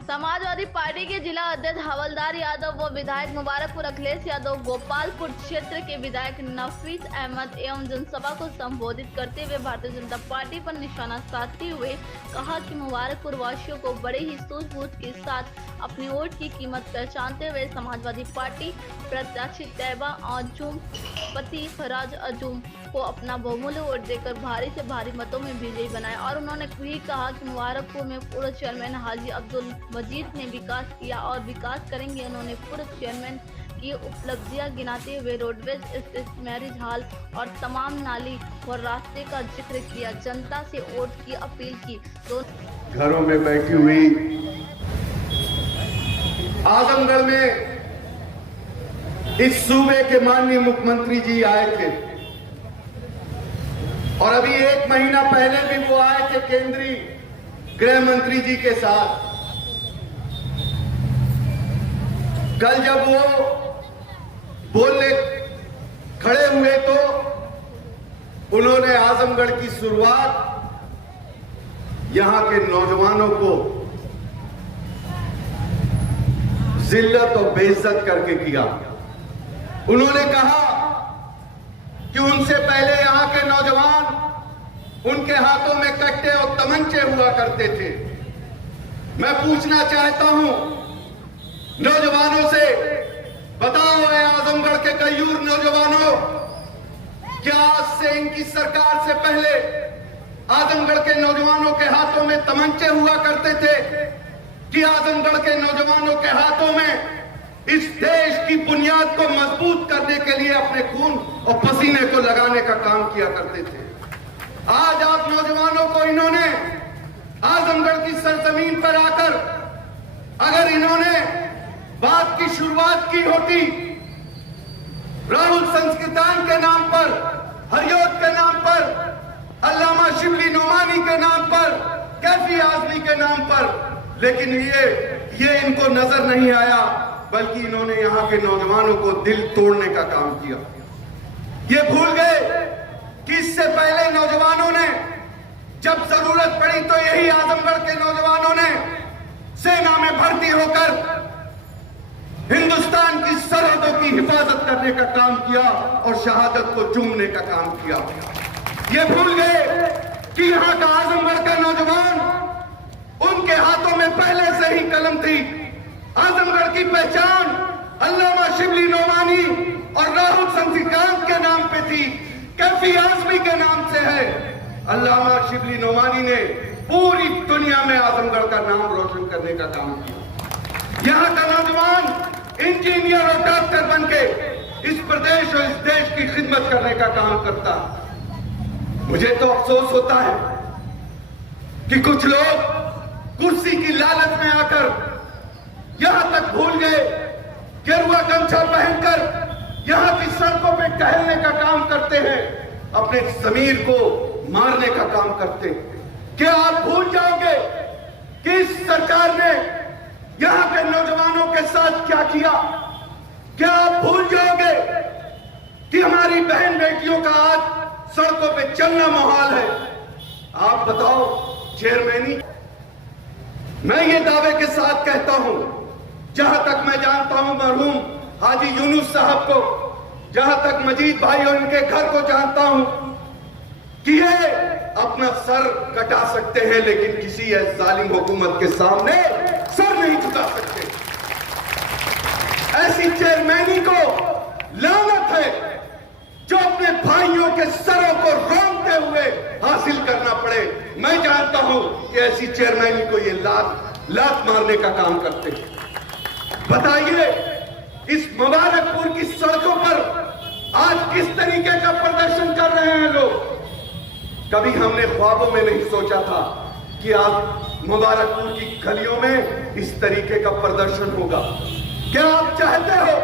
Samajwadi party के जिला अध्यक्ष हवलदार यादव व विधायक मुबारकपुर अखिलेश यादव गोपालपुर क्षेत्र के विधायक नफीस अहमद एवं जनसभा को संबोधित करते हुए भारतीय जनता पार्टी पर निशाना साधते हुए कहा कि मुबारकपुर वासियों को बड़े ही सूझबूझ के साथ अपनी वोट की कीमत पहचानते हुए समाजवादी पार्टी प्रत्याशी तैयबा अंजुम पति फराज अंजुम को अपना बहुमूल्य वोट देकर भारी से भारी मतों में विजयी बनाया। और उन्होंने भी कहा कि मुबारकपुर में पूर्व चेयरमैन हाजी अब्दुल मजीद ने विकास किया और विकास करेंगे। उन्होंने पूर्व चेयरमैन की उपलब्धियां गिनाते हुए रोडवेज स्थित मैरिज हॉल और तमाम नाली और रास्ते का जिक्र किया। जनता से वोट की अपील की। तो घरों में बैठी हुई आजमगढ़ में इस सूबे के माननीय मुख्यमंत्री जी आए थे और अभी 1 महीना पहले भी वो आए थे केंद्रीय गृह मंत्री जी के साथ। कल जब वो बोलने खड़े हुए तो उन्होंने आजमगढ़ की शुरुआत यहां के नौजवानों को जिल्लत और बेइज्जत करके किया। उन्होंने कहा कि उनसे पहले यहां के नौजवान उनके हाथों में कट्टे और तमंचे हुआ करते थे। मैं पूछना चाहता हूं नौजवानों से, बताओ ऐ आजमगढ़ के कयूर नौजवानों, क्या आज से इनकी सरकार से पहले आजमगढ़ के नौजवानों के हाथों में तमंचे हुआ करते थे कि आजमगढ़ के नौजवानों के हाथों में इस देश की बुनियाद को मजबूत करने के लिए अपने खून और पसीने को लगाने का काम किया करते थे। आज आप नौजवानों को इन्होंने आजमगढ़ की सरजमीन पर आकर अगर इन्होंने बात की शुरुआत की होती राहुल संस्कृतान के नाम पर, हरियोत के नाम पर, अल्लामा शिबली नोमानी के नाम पर, कैफी आजमी के नाम पर, लेकिन ये इनको नजर नहीं आया, बल्कि इन्होंने यहां के नौजवानों को दिल तोड़ने का काम किया। ये भूल गए कि इससे पहले नौजवानों ने जब जरूरत पड़ी तो यही आजमगढ़ के नौजवानों ने सेना में भर्ती होकर हिंदुस्तान की सरहदों की हिफाजत करने का काम किया और शहादत को चूमने का काम किया। ये भूल गए कि यहां का आजमगढ़ का नौजवान, उनके हाथों में पहले से ही कलम थी। आजमगढ़ की पहचान अल्लामा शिबली नोमानी और राहुल संस्कृतान के नाम पे थी, कैफी आजमी के नाम से है। अल्लामा शिबली नोमानी ने पूरी दुनिया में आजमगढ़ का नाम रोशन करने का काम किया। यहां का नौजवान इंजीनियर और डॉक्टर बनके इस प्रदेश और इस देश की खिदमत करने का काम करता। मुझे तो अफसोस होता है कि कुछ लोग कुर्सी की लालच में आकर यहां तक भूल गए, गेरुआ गमछा पहनकर यहां की सड़कों पे टहलने का काम करते हैं, अपने जमीर को मारने का काम करते हैं। क्या आप भूल जाओगे कि इस सरकार ने यहां के नौजवानों के साथ क्या किया? क्या आप भूल जाओगे कि हमारी बहन बेटियों का आज सड़कों पे चलना मुहाल है? आप बताओ चेयरमैनी, मैं ये दावे के साथ कहता हूं, जहां तक मैं जानता हूं मरहूम हाजी यूनुस साहब को, जहां तक मजीद भाई और उनके घर को जानता हूं कि ये अपना सर कटा सकते हैं, लेकिन किसी जालिम हुकूमत के सामने सर नहीं झुका सकते। ऐसी चेयरमैनी को लानत है जो अपने भाइयों के सरों को रोंगते हुए हासिल करना पड़े। मैं जानता हूं कि ऐसी चेयरमैनी को ये लात मारने का काम करते हैं। बताइए इस मुबारकपुर की सड़कों पर आज किस तरीके का प्रदर्शन कर रहे हैं लोग? कभी हमने ख्वाबों में नहीं सोचा था कि आज मुबारकपुर की गलियों में इस तरीके का प्रदर्शन होगा। क्या आप चाहते हो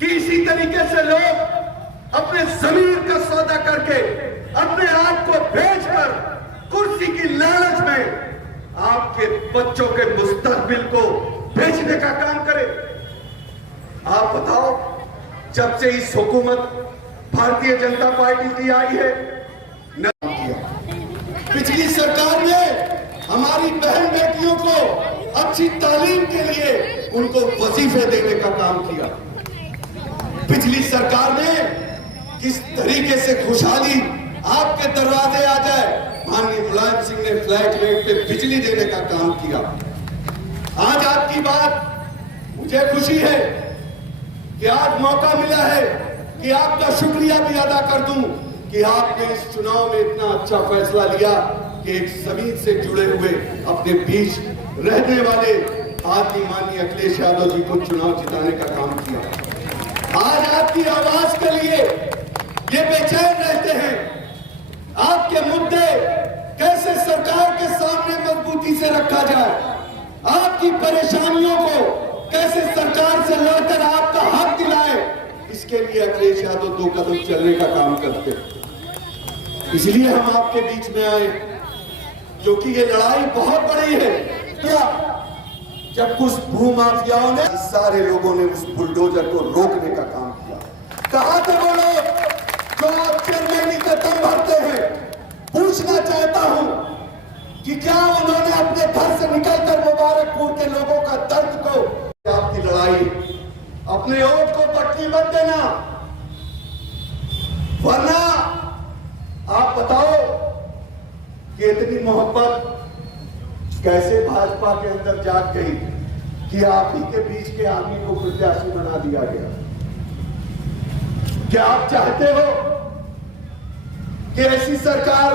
कि इसी तरीके से लोग अपने जमीर का सौदा करके, अपने आप को बेचकर, कुर्सी की लालच में आपके बच्चों के मुस्तकबिल को बेचने का काम करे? आप बताओ, जब से इस हुकूमत भारतीय जनता पार्टी की आई है, पिछली सरकार ने हमारी बहन बेटियों को अच्छी तालीम के लिए उनको वजीफे देने का काम किया। पिछली सरकार ने किस तरीके से खुशहाली आपके दरवाजे आ जाए, माननीय मुलायम सिंह ने फ्लैट रेट पे बिजली देने का काम किया। आज आपकी बात मुझे खुशी है कि आज मौका मिला है कि आपका शुक्रिया भी अदा कर दूं कि आपने इस चुनाव में इतना अच्छा फैसला लिया कि एक जमीन से जुड़े हुए अपने बीच रहने वाले आदमी माननीय अखिलेश यादव जी को चुनाव जिताने का काम किया। आज आपकी आवाज के लिए ये बेचैन रहते हैं। आपके मुद्दे कैसे सरकार के सामने मजबूती से रखा जाए, आपकी परेशानियों को कैसे सरकार से लड़कर आपका हक दिलाए, इसके लिए अखिलेश यादव 2 कदम चलने का काम करते हैं। इसलिए हम आपके बीच में आए क्योंकि ये लड़ाई बहुत बड़ी है। क्या जब कुछ भूमाफियाओं ने, सारे लोगों ने उस बुलडोजर को रोकने का काम किया। कहां थे वो लोग जो आप चेयरमैन का दम भरते हैं? पूछना चाहता हूं कि क्या उन्होंने अपने घर से निकलकर मुबारकपुर के लोगों का दर्द को, आपकी लड़ाई, अपने वोट को पट्टी मत देना, वरना आप बताओ कि इतनी मोहब्बत कैसे भाजपा के अंदर जाग गई कि आप ही के बीच के आदमी को प्रत्याशी बना दिया गया। क्या आप चाहते हो कि ऐसी सरकार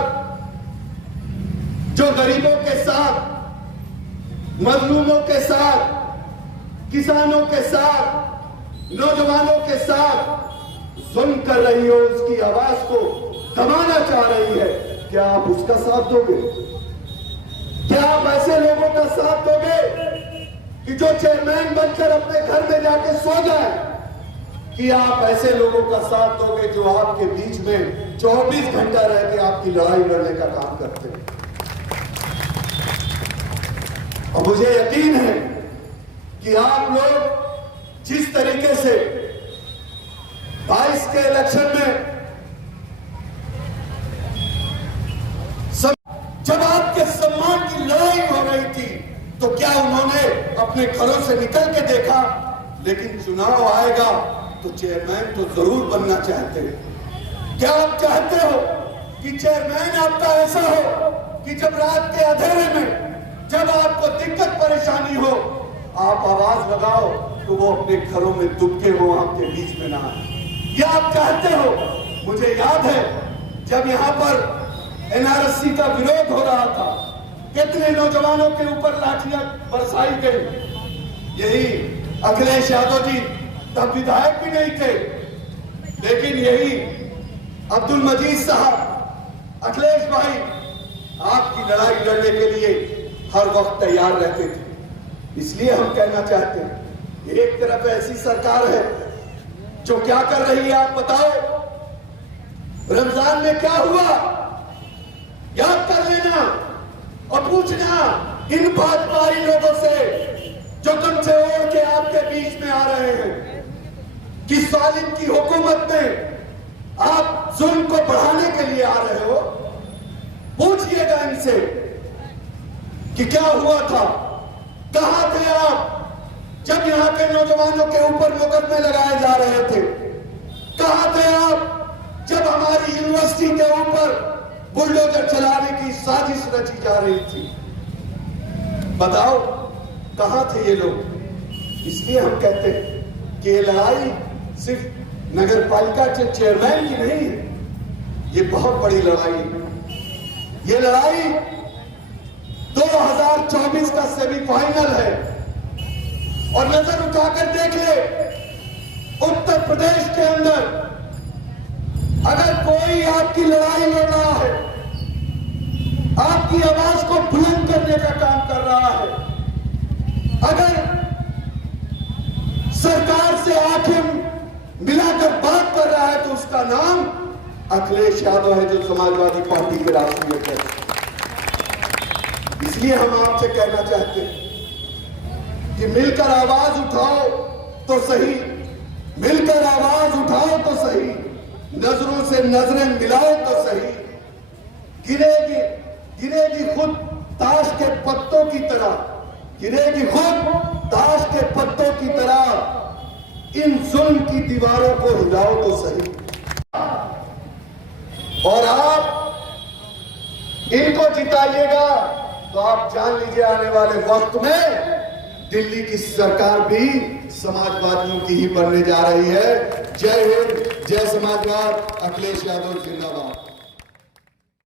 जो गरीबों के साथ, मजलूमों के साथ, किसानों के साथ, नौजवानों के साथ जुल्म कर रही हो, उसकी आवाज को दबाना चाह रही है, क्या आप उसका साथ दोगे? क्या आप ऐसे लोगों का साथ दोगे कि जो चेयरमैन बनकर अपने घर में जाके सो जाए? कि आप ऐसे लोगों का साथ दोगे जो आपके बीच में 24 घंटा रह के आपकी लड़ाई लड़ने का काम करते हैं? और मुझे यकीन है कि आप लोग जिस तरीके से 22 के इलेक्शन में जब आपके सम्मान की लड़ाई हो रही थी तो क्या उन्होंने अपने घरों से निकल के देखा? लेकिन चुनाव आएगा तो चेयरमैन तो जरूर बनना चाहते हैं। क्या आप चाहते हो कि चेयरमैन आपका ऐसा हो कि जब रात के अंधेरे में, जब आपको दिक्कत परेशानी हो, आप आवाज लगाओ तो वो अपने घरों में दुबके हो, आपके बीच में ना आए? क्या आप चाहते हो? मुझे याद है जब यहां पर एनआरसी का विरोध हो रहा था, कितने नौजवानों के ऊपर लाठियां बरसाई गई। यही अखिलेश यादव जी तब विधायक भी नहीं थे, लेकिन यही अब्दुल मजीद साहब, अखिलेश भाई आपकी लड़ाई लड़ने के लिए हर वक्त तैयार रहते थे। इसलिए हम कहना चाहते हैं, एक तरफ ऐसी सरकार है जो क्या कर रही है, आप बताओ। रमजान में क्या हुआ याद कर लेना और पूछना इन भाजपाई लोगों से जो तुमसे ओढ़ के आपके बीच में आ रहे हैं कि सालिम की हुकूमत में आप जुल्म को बढ़ाने के लिए आ रहे हो। पूछिएगा इनसे कि क्या हुआ था, कहां थे आप जब यहां के नौजवानों के ऊपर मुकदमे लगाए जा रहे थे? कहां थे आप जब हमारी यूनिवर्सिटी के ऊपर बुलडोजर चलाने की साजिश रची जा रही थी? बताओ कहां थे ये लोग? इसलिए हम कहते हैं कि ये लड़ाई सिर्फ नगर पालिका के चेयरमैन की नहीं है, ये बहुत बड़ी लड़ाई है। ये लड़ाई 2024 का सेमीफाइनल है और नजर उठाकर देख ले, उत्तर प्रदेश के अंदर अगर कोई आपकी लड़ाई लड़ रहा है, आपकी आवाज को बुलंद करने का काम कर रहा है, अगर सरकार से आंखें मिलाकर बात कर रहा है, तो उसका नाम अखिलेश यादव है, जो समाजवादी पार्टी के राष्ट्रीय अध्यक्ष। इसलिए हम आपसे कहना चाहते हैं कि मिलकर आवाज उठाओ तो सही, मिलकर आवाज उठाओ तो सही, नजरों से नजरें मिलाओ तो सही। गिरेगी खुद ताश के सोचना, गिरेगी खुद ताश के पत्तों की तरह। इन जुल्म की दीवारों को हिलाओ तो सही। और आप इनको जिताइएगा तो आप जान लीजिए आने वाले वक्त में दिल्ली की सरकार भी समाजवादियों की ही बनने जा रही है। जय हिंद, जय समाजवाद, अखिलेश यादव जिंदाबाद।